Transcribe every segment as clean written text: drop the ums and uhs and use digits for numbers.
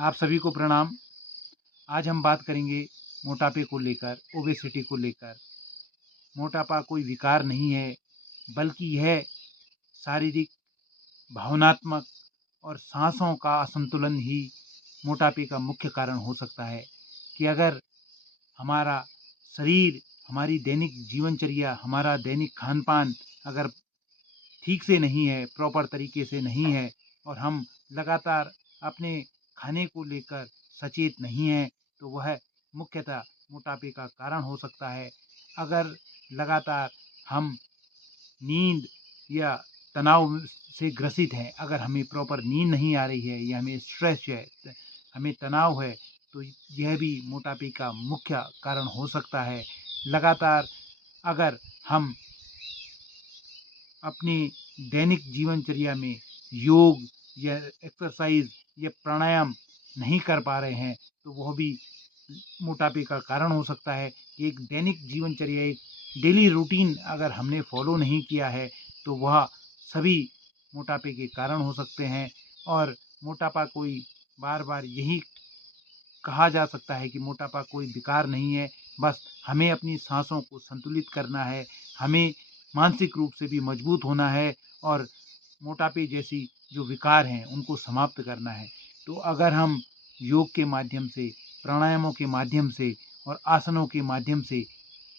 आप सभी को प्रणाम। आज हम बात करेंगे मोटापे को लेकर, ओबेसिटी को लेकर। मोटापा कोई विकार नहीं है, बल्कि यह शारीरिक, भावनात्मक और सांसों का असंतुलन ही मोटापे का मुख्य कारण हो सकता है। कि अगर हमारा शरीर, हमारी दैनिक जीवनचर्या, हमारा दैनिक खान-पान अगर ठीक से नहीं है, प्रॉपर तरीके से नहीं है और हम लगातार अपने खाने को लेकर सचेत नहीं हैं, तो वह मुख्यतः मोटापे का कारण हो सकता है। अगर लगातार हम नींद या तनाव से ग्रसित हैं, अगर हमें प्रॉपर नींद नहीं आ रही है या हमें स्ट्रेस है, हमें तनाव है, तो यह भी मोटापे का मुख्य कारण हो सकता है। लगातार अगर हम अपनी दैनिक जीवनचर्या में योग या एक्सरसाइज या प्राणायाम नहीं कर पा रहे हैं, तो वह भी मोटापे का कारण हो सकता है। कि एक दैनिक जीवनचर्या, एक डेली रूटीन अगर हमने फॉलो नहीं किया है, तो वह सभी मोटापे के कारण हो सकते हैं। और मोटापा कोई, बार बार यही कहा जा सकता है कि मोटापा कोई विकार नहीं है। बस हमें अपनी सांसों को संतुलित करना है, हमें मानसिक रूप से भी मजबूत होना है और मोटापे जैसी जो विकार हैं उनको समाप्त करना है। तो अगर हम योग के माध्यम से, प्राणायामों के माध्यम से और आसनों के माध्यम से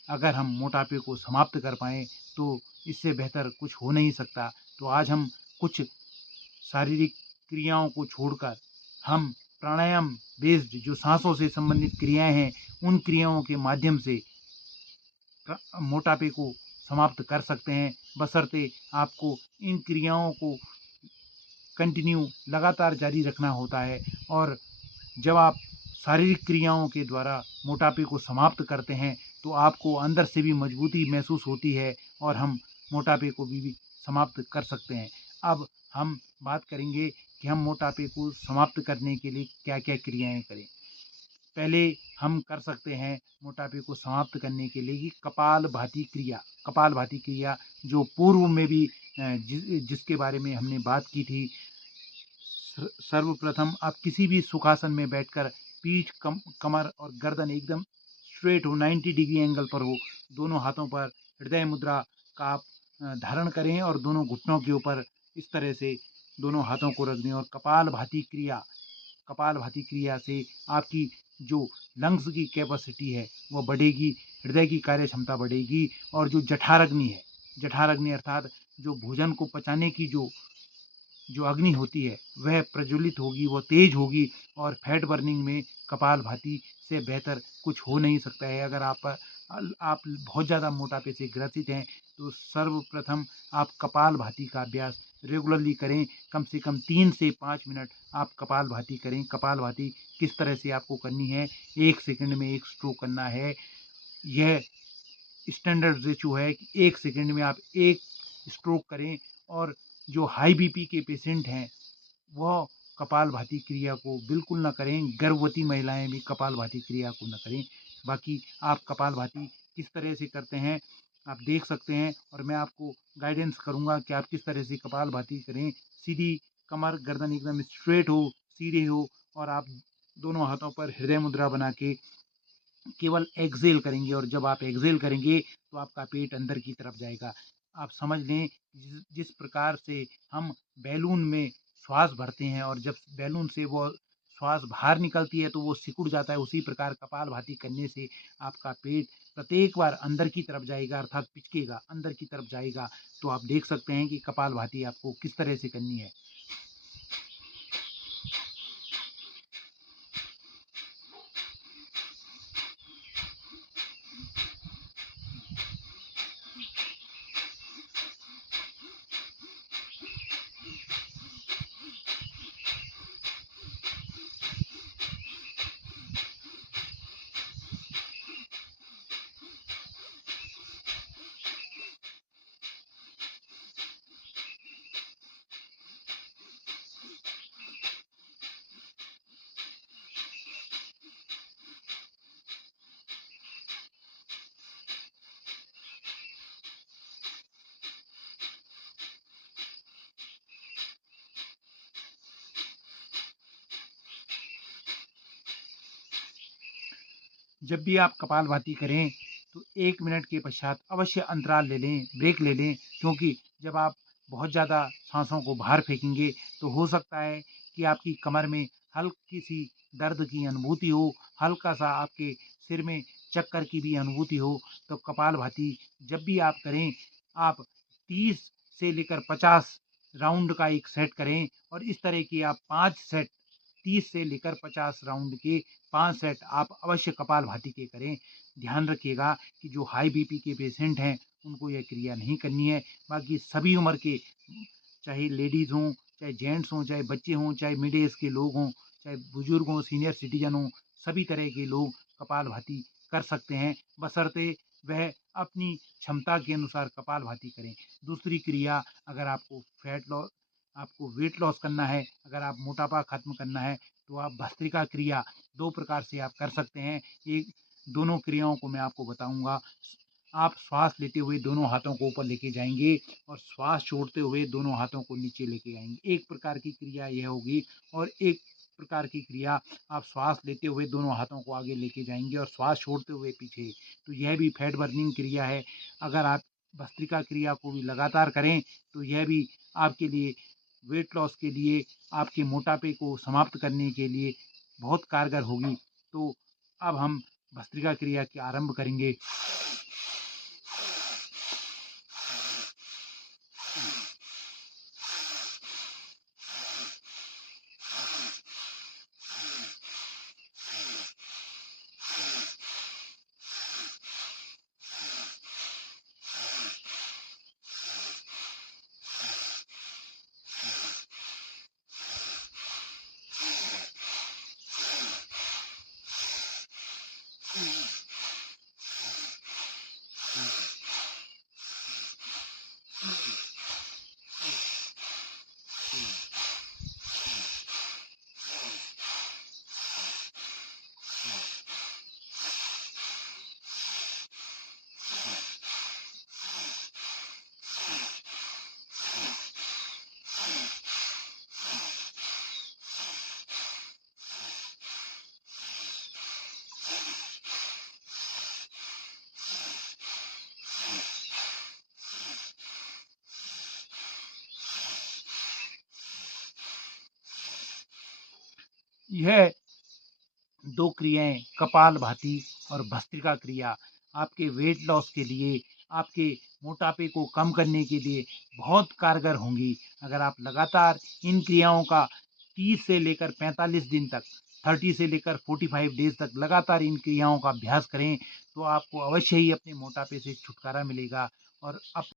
अगर हम मोटापे को समाप्त कर पाएँ, तो इससे बेहतर कुछ हो नहीं सकता। तो आज हम कुछ शारीरिक क्रियाओं को छोड़कर हम प्राणायाम बेस्ड जो सांसों से संबंधित क्रियाएं हैं, उन क्रियाओं के माध्यम से मोटापे को समाप्त कर सकते हैं। बशर्ते आपको इन क्रियाओं को कंटिन्यू लगातार जारी रखना होता है। और जब आप शारीरिक क्रियाओं के द्वारा मोटापे को समाप्त करते हैं, तो आपको अंदर से भी मजबूती महसूस होती है और हम मोटापे को भी समाप्त कर सकते हैं। अब हम बात करेंगे कि हम मोटापे को समाप्त करने के लिए क्या-क्या क्रियाएँ करें। पहले हम कर सकते हैं मोटापे को समाप्त करने के लिए कि कपालभाति क्रिया। कपालभाति क्रिया जो पूर्व में भी जिसके बारे में हमने बात की थी। सर्वप्रथम आप किसी भी सुखासन में बैठकर पीठ, कमर और गर्दन एकदम स्ट्रेट हो, 90 डिग्री एंगल पर हो। दोनों हाथों पर हृदय मुद्रा का आप धारण करें और दोनों घुटनों के ऊपर इस तरह से दोनों हाथों को रख दें और कपालभाति क्रिया से आपकी जो लंग्स की कैपेसिटी है वो बढ़ेगी, हृदय की कार्य क्षमता बढ़ेगी और जो जठराग्नि है, जठराग्नि अर्थात जो भोजन को पचाने की जो अग्नि होती है वह प्रज्वलित होगी, वो तेज होगी। और फैट बर्निंग में कपालभाति से बेहतर कुछ हो नहीं सकता है। अगर आप बहुत ज़्यादा मोटापे से ग्रसित हैं, तो सर्वप्रथम आप कपालभाति का अभ्यास रेगुलरली करें। कम से कम 3 से 5 मिनट आप कपालभाति करें। कपालभाति किस तरह से आपको करनी है? 1 सेकंड में 1 स्ट्रोक करना है। यह स्टैंडर्ड रेशियो है कि 1 सेकंड में आप 1 स्ट्रोक करें। और जो हाई बीपी के पेशेंट हैं, वह कपालभाति क्रिया को बिल्कुल ना करें। गर्भवती महिलाएं भी कपालभाति क्रिया को ना करें। बाकी आप कपालभाति किस तरह से करते हैं आप देख सकते हैं और मैं आपको गाइडेंस करूंगा कि आप किस तरह से कपालभाति करें। सीधी कमर, गर्दन एकदम स्ट्रेट हो, सीधे हो और आप दोनों हाथों पर हृदय मुद्रा बना के केवल एक्सेल करेंगे। और जब आप एक्सेल करेंगे तो आपका पेट अंदर की तरफ जाएगा। आप समझ लें जिस प्रकार से हम बैलून में श्वास भरते हैं और जब बैलून से वो श्वास बाहर निकलती है तो वो सिकुड़ जाता है, उसी प्रकार कपालभाति करने से आपका पेट प्रत्येक बार अंदर की तरफ जाएगा, अर्थात पिचकेगा, अंदर की तरफ जाएगा। तो आप देख सकते हैं कि कपालभाति आपको किस तरह से करनी है। जब भी आप कपालभाति करें तो 1 मिनट के पश्चात अवश्य अंतराल ले लें, ब्रेक ले लें, क्योंकि जब आप बहुत ज़्यादा साँसों को बाहर फेंकेंगे तो हो सकता है कि आपकी कमर में हल्की-सी दर्द की अनुभूति हो, हल्का-सा आपके सिर में चक्कर की भी अनुभूति हो। तो कपालभाति जब भी आप करें, आप 30 से लेकर 50 राउंड का एक सेट करें और इस तरह की आप 5 सेट, 30 से लेकर 50 राउंड के 5 सेट आप अवश्य कपालभाति के करें। ध्यान रखिएगा कि जो हाई बीपी के पेशेंट हैं उनको यह क्रिया नहीं करनी है। बाकी सभी उम्र के, चाहे लेडीज़ हों, चाहे जेंट्स हों, चाहे बच्चे हों, चाहे मिड एज के लोग हों, चाहे बुजुर्ग हों, सीनियर सिटीजन हों, सभी तरह के लोग कपालभाति कर सकते हैं, बशर्ते वह अपनी क्षमता के अनुसार कपालभाति करें। दूसरी क्रिया, अगर आपको वेट लॉस करना है, अगर आप मोटापा खत्म करना है, तो आप भस्त्रिका क्रिया 2 प्रकार से आप कर सकते हैं। एक, दोनों क्रियाओं को मैं आपको बताऊँगा। आप श्वास लेते हुए दोनों हाथों को ऊपर लेके जाएँगे और श्वास छोड़ते हुए दोनों हाथों को नीचे लेके आएँगे। एक प्रकार की क्रिया यह होगी और एक प्रकार की क्रिया आप श्वास लेते हुए दोनों हाथों को आगे लेके जाएँगे और श्वास छोड़ते हुए पीछे। तो यह भी फैट बर्निंग क्रिया है। अगर आप भस्त्रिका क्रिया को भी लगातार करें तो यह भी आपके लिए वेट लॉस के लिए, आपके मोटापे को समाप्त करने के लिए बहुत कारगर होगी। तो अब हम भस्त्रिका क्रिया के आरंभ करेंगे। यह 2 क्रियाएँ, कपालभाति और भस्त्रिका क्रिया, आपके वेट लॉस के लिए, आपके मोटापे को कम करने के लिए बहुत कारगर होंगी। अगर आप लगातार इन क्रियाओं का 30 से लेकर 45 दिन तक, 30 से लेकर 45 डेज़ तक लगातार इन क्रियाओं का अभ्यास करें, तो आपको अवश्य ही अपने मोटापे से छुटकारा मिलेगा और